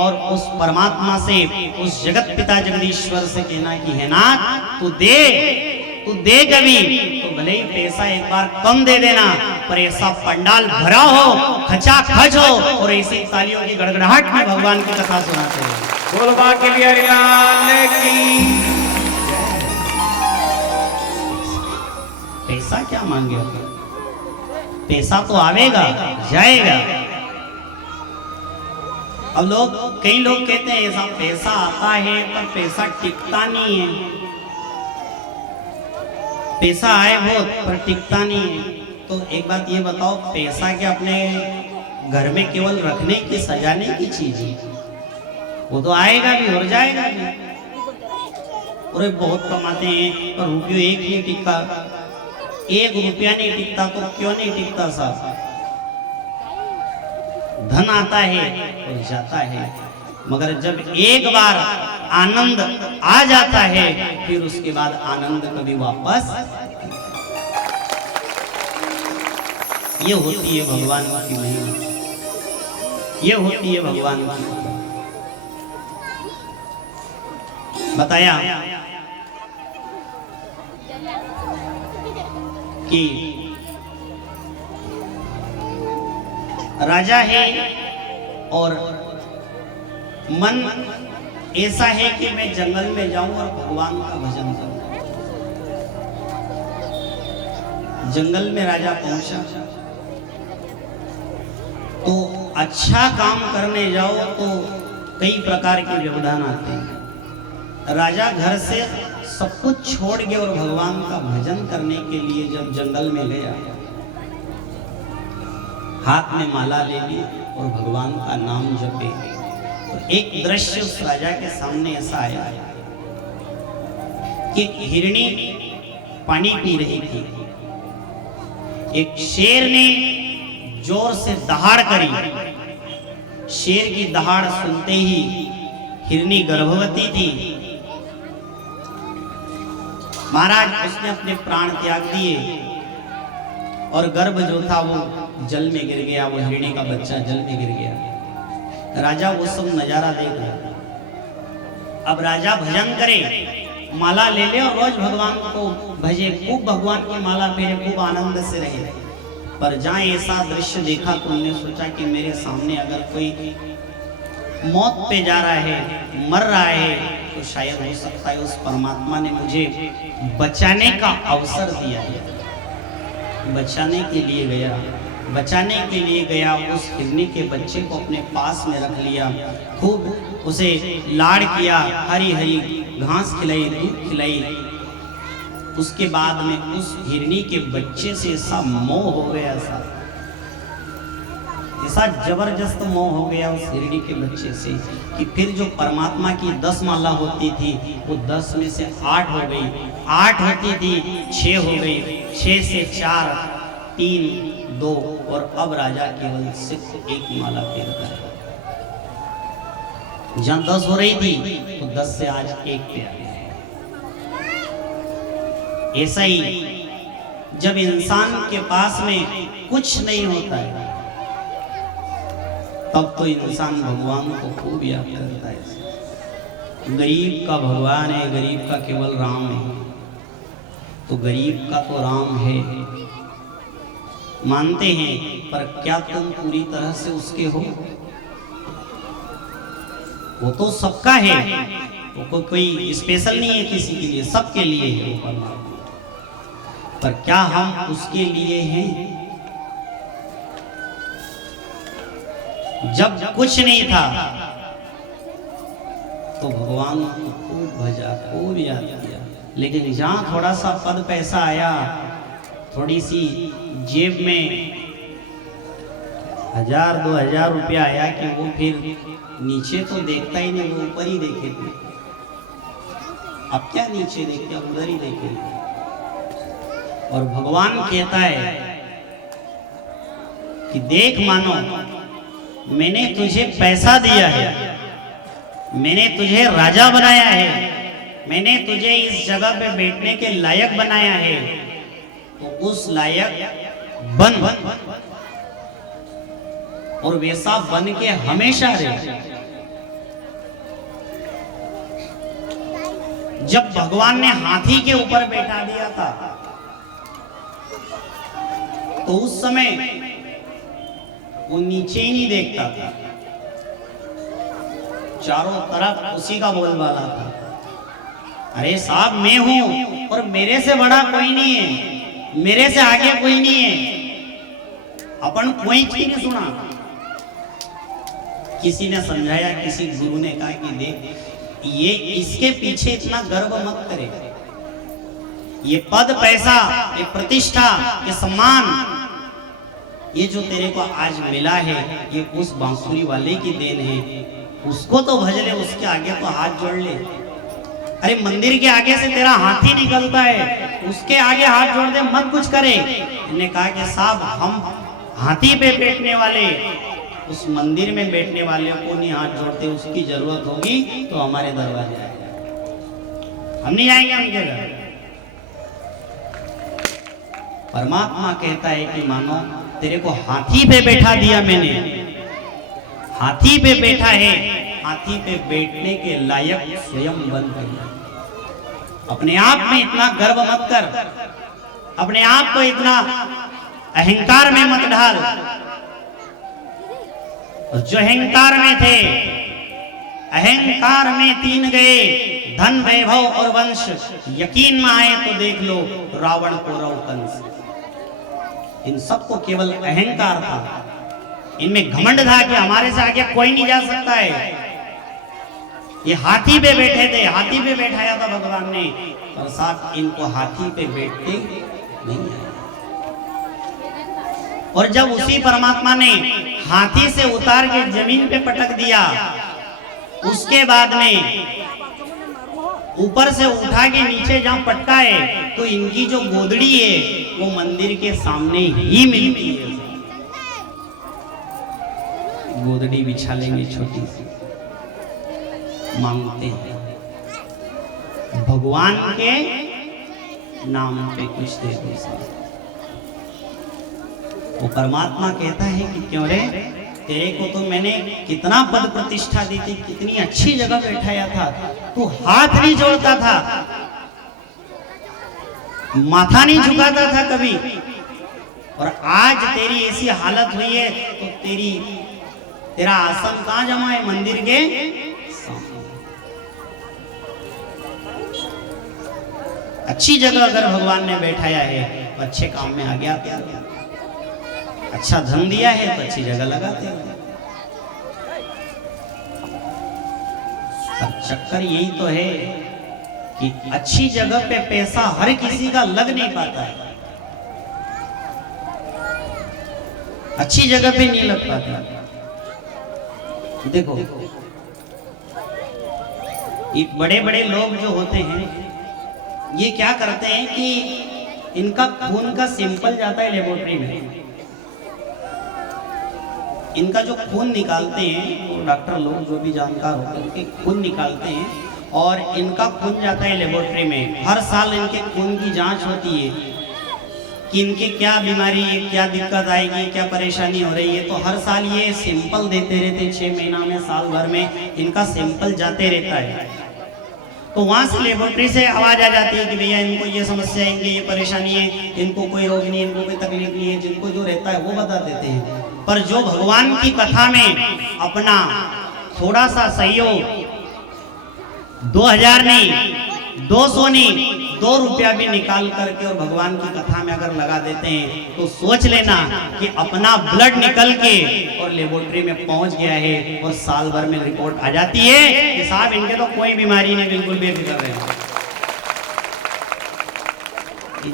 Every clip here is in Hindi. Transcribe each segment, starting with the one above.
और उस परमात्मा से, उस जगत पिता जगदीश्वर से कहना कि है नाथ तू दे कभी तो भले ही पैसा एक बार कम दे देना, पर ऐसा पंडाल भरा हो, खचाखच हो और ऐसी तालियों की गड़गड़ाहट में भगवान की कथा सुनाते हैं। बोल बाकी लाल की। पैसा क्या मांगे, पैसा तो आवेगा जाएगा। अब कई लोग कहते हैं ऐसा पैसा आता है पर पैसा टिकता नहीं है, पैसा आए बहुत पर टिकता नहीं है। तो एक बात ये बताओ, पैसा क्या अपने घर में केवल रखने की सजाने की चीज है? वो तो आएगा भी और जाएगा भी। और बहुत कमाते हैं पर रुपये एक नहीं टिकता, 1 रुपया नहीं टिकता। तो क्यों नहीं टिकता साहब? धन आता है और जाता है, मगर जब एक बार आनंद आ जाता है फिर उसके बाद आनंद कभी वापस। ये होती है भगवान की महिमा, ये होती है भगवान की। बताया कि राजा है और मन ऐसा है कि मैं जंगल में जाऊं और भगवान का भजन करूं। जंगल में राजा पहुंचा तो अच्छा काम करने जाओ तो कई प्रकार के व्यवधान आते हैं। राजा घर से सब कुछ छोड़ के और भगवान का भजन करने के लिए जब जंगल में गया, हाथ में माला ले ली और भगवान का नाम जपे, तो एक दृश्य उस राजा के सामने ऐसा आया कि हिरणी पानी पी रही थी, एक शेर ने जोर से दहाड़ करी। शेर की दहाड़ सुनते ही हिरणी गर्भवती थी। महाराज उसने अपने प्राण त्याग दिए और गर्भ जो था वो जल में गिर गया, वो हिरणी का बच्चा जल में गिर गया। राजा वो सब नजारा देख रहा। अब राजा भजन करे, माला ले ले और रोज भगवान को भजे, खूब भगवान की माला फेरे, खूब आनंद से रहे। पर जहाँ ऐसा दृश्य देखा तो उन्होंने सोचा कि मेरे सामने अगर कोई मौत पे जा रहा है, मर रहा है, तो शायद हो सकता है उस परमात्मा ने मुझे बचाने का अवसर दिया है। बचाने के लिए गया, उस हिरनी के बच्चे को अपने पास में रख लिया, खूब उसे लाड़ किया, हरी हरी घास खिलाई, दूध खिलाई। उसके बाद में उस हिरनी के बच्चे से ऐसा मोह हो गया, ऐसा जबरदस्त मोह हो गया उस हिरनी के बच्चे से कि फिर जो परमात्मा की 10 माला होती थी वो 10 में से 8 हो गई, 8 होती थी 6 हो गई, 6 से 4, 3, 2 और अब राजा केवल सिर्फ 1 माला फेरता है। जहाँ 10 हो रही थी तो 10 से आज 1 पे आ गया। ऐसा ही जब इंसान के पास में कुछ नहीं होता है तब तो इंसान भगवान को खूब याद करता है। गरीब का भगवान है, गरीब का केवल राम है। तो गरीब का तो राम है मानते हैं, पर क्या तुम पूरी तरह से उसके हो? वो तो सबका है, वो कोई स्पेशल नहीं है किसी के लिए, सबके लिए है वो परमात्मा। पर क्या हम उसके लिए हैं? जब कुछ नहीं था तो भगवान को खूब भजा, खूब याद किया, लेकिन जहाँ थोड़ा सा पद पैसा आया, थोड़ी सी जेब में 1000-2000 रुपया आया कि वो फिर नीचे तो देखता ही नहीं, वो ऊपर ही देखे थे। अब क्या नीचे देखे, अब उधर ही देखे। और भगवान कहता है कि देख मानो, मैंने तुझे पैसा दिया है, मैंने तुझे राजा बनाया है, मैंने तुझे इस जगह पे बैठने के लायक बनाया है, तो उस लायक बन और वैसा बन के हमेशा रहे। जब भगवान ने हाथी के ऊपर बैठा दिया था तो उस समय वो नीचे ही नहीं देखता था, चारों तरफ उसी का बोलबाला था। अरे साहब मैं हूं और मेरे से बड़ा कोई नहीं है, मेरे से आगे कोई नहीं है। अपन कोई चीज नहीं सुना। किसी ने समझाया, किसी गुरु ने कहा कि देख ये इसके पीछे इतना गर्व मत करे, ये पद पैसा, ये प्रतिष्ठा, ये सम्मान, ये जो तेरे को आज मिला है ये उस बांसुरी वाले की देन है। उसको तो भज ले, उसके आगे तो हाथ जोड़ ले। अरे मंदिर के आगे से तेरा हाथी निकलता है, उसके आगे हाथ जोड़ दे, मत कुछ करे। इन्होंने कहा कि साहब हम हाथी पे बैठने वाले, उस मंदिर में बैठने वाले को नहीं हाथ जोड़ते, उसकी जरूरत होगी तो हमारे दरवाजे आएगा, हम नहीं आएंगे उनके घर। परमात्मा कहता है कि मानो तेरे को हाथी पे बैठा दिया मैंने, हाथी पे बैठा है, हाथी पे बैठने के लायक स्वयं बन गया। अपने आप में इतना गर्व मत कर, अपने आप को इतना अहंकार में मत ढाल। जो अहंकार में थे, अहंकार में 3 गए, धन वैभव और वंश। यकीन में आए तो देख लो रावण कौरव कंस, इन सबको केवल अहंकार था, इनमें घमंड था कि हमारे से आगे कोई नहीं जा सकता है। ये हाथी पे बैठे थे, हाथी पे बैठाया था भगवान ने, और साथ इनको हाथी पे बैठते नहीं आया। और जब उसी परमात्मा ने हाथी से उतार के जमीन पे पटक दिया, उसके बाद में ऊपर से उठा के नीचे जहां पटका है तो इनकी जो गोदड़ी है वो मंदिर के सामने ही मिलती है। गोदड़ी बिछा लेंगे छोटी सी, मांगते हैं भगवान के नाम पे कुछ दे दो। वो परमात्मा कहता है कि क्यों रे, तेरे को तो मैंने कितना पद प्रतिष्ठा दी थी, कितनी अच्छी जगह बैठाया था, तू हाथ नहीं जोड़ता था, माथा नहीं झुकाता था कभी, और आज तेरी ऐसी हालत हुई है तो तेरा आसन कहां जमा है? मंदिर के सामने। अच्छी जगह अगर भगवान ने बैठाया है तो अच्छे काम में आ गया, अच्छा धन दिया है तो अच्छी जगह लगाते हैं। अब चक्कर यही तो है कि अच्छी जगह पे पैसा हर किसी का लग नहीं पाता है, अच्छी जगह पे नहीं लग पाता। देखो ये बड़े बड़े लोग जो होते हैं ये क्या करते हैं कि इनका खून का सैंपल जाता है लेबोरेटरी में, इनका जो खून निकालते हैं वो डॉक्टर लोग जो भी जानकार होते हैं उनके खून निकालते हैं और इनका खून जाता है लेबोरेटरी में। हर साल इनके खून की जांच होती है कि इनके क्या बीमारी है, क्या दिक्कत आएगी, क्या परेशानी हो रही है। तो हर साल ये सैंपल देते रहते, 6 महीना में, साल भर में इनका सैंपल जाते रहता है। तो वहाँ से लेबोरेटरी से आवाज़ आ जाती है कि भैया इनको ये समस्या है, इनकी ये परेशानी है, इनको कोई रोग नहीं है, इनको कोई तकलीफ नहीं है। जिनको जो रहता है वो बता देते हैं। पर जो भगवान की कथा में अपना थोड़ा सा सहयोग 2000 नहीं, 200 नहीं, 2 रुपया भी निकाल करके और भगवान की कथा में अगर लगा देते हैं तो सोच लेना कि अपना ब्लड निकल के और लेबोरेटरी में पहुंच गया है और साल भर में रिपोर्ट आ जाती है कि साहब इनके तो कोई बीमारी नहीं, बिल्कुल बेफिक्र रहे।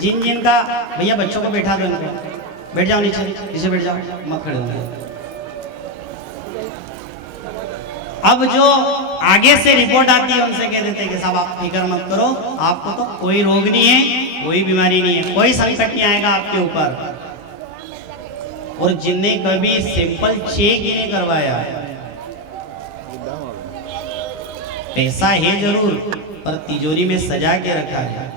जिन का भैया बच्चों को बैठा दो, इनको बैठ जाओ नीचे, इसे बैठ जाओ, मत खड़े हो। अब जो आगे से रिपोर्ट आती है उनसे कह देते हैं कि साहब आप फिक्र मत करो, आपको तो कोई रोग नहीं है, कोई बीमारी नहीं है, कोई संकट नहीं आएगा आपके ऊपर। और जिनने कभी सिंपल चेक ही नहीं करवाया, पैसा है जरूर पर तिजोरी में सजा के रखा है।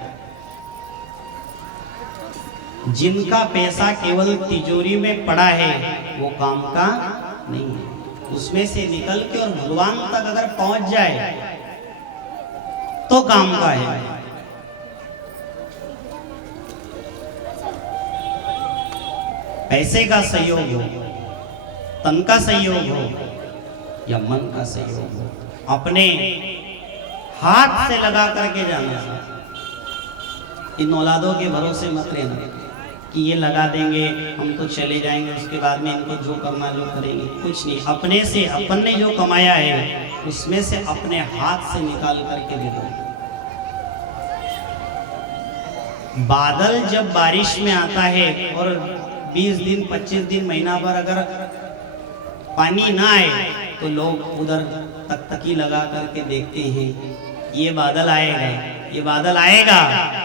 जिनका पैसा केवल तिजोरी में पड़ा है वो काम का नहीं है, उसमें से निकल के और भगवान तक अगर पहुंच जाए तो काम का है। पैसे का सहयोग हो, तन का सहयोग हो या मन का सहयोग हो, अपने हाथ से लगा करके जाना। इन औलादों के भरोसे मत रहना कि ये लगा देंगे हम तो चले जाएंगे, उसके बाद में इनको जो करना जो करेंगे, कुछ नहीं। अपने से, अपन ने जो कमाया है उसमें से अपने हाथ से निकाल करके दे दो। बादल जब बारिश में आता है और 20 दिन 25 दिन महीना भर अगर पानी ना आए तो लोग उधर तकतकी लगा करके देखते हैं, ये बादल आएगा, ये बादल आएगा,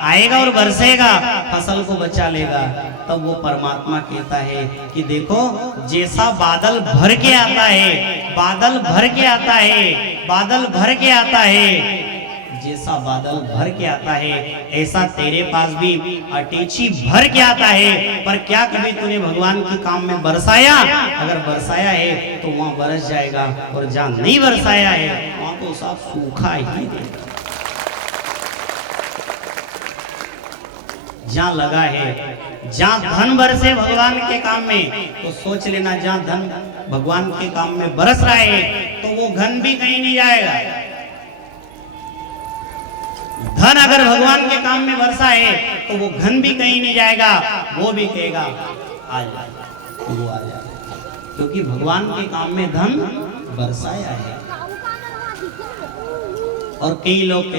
आएगा और बरसेगा, फसल को बचा लेगा। तब वो परमात्मा कहता है कि देखो जैसा बादल भर के आता है, बादल भर के आता है, बादल भर के आता है, जैसा बादल भर के आता है ऐसा तेरे पास भी अटैची भर के आता है। पर क्या कभी तूने भगवान के काम में बरसाया? अगर बरसाया है तो वहां बरस जाएगा, और जहां नहीं बरसाया है वहां तो सब सूखा ही है। जहां लगा है, जहां धन बरसे भगवान के काम में, तो सोच लेना जहां धन भगवान के काम में बरस रहा है तो वो धन भी कहीं नहीं जाएगा। धन अगर भगवान के काम में बरसा है तो वो धन भी कहीं नहीं जाएगा, वो भी कहेगा आ जा, वो आ जाएगा, क्योंकि भगवान के काम में धन बरसाया है। और कई लोग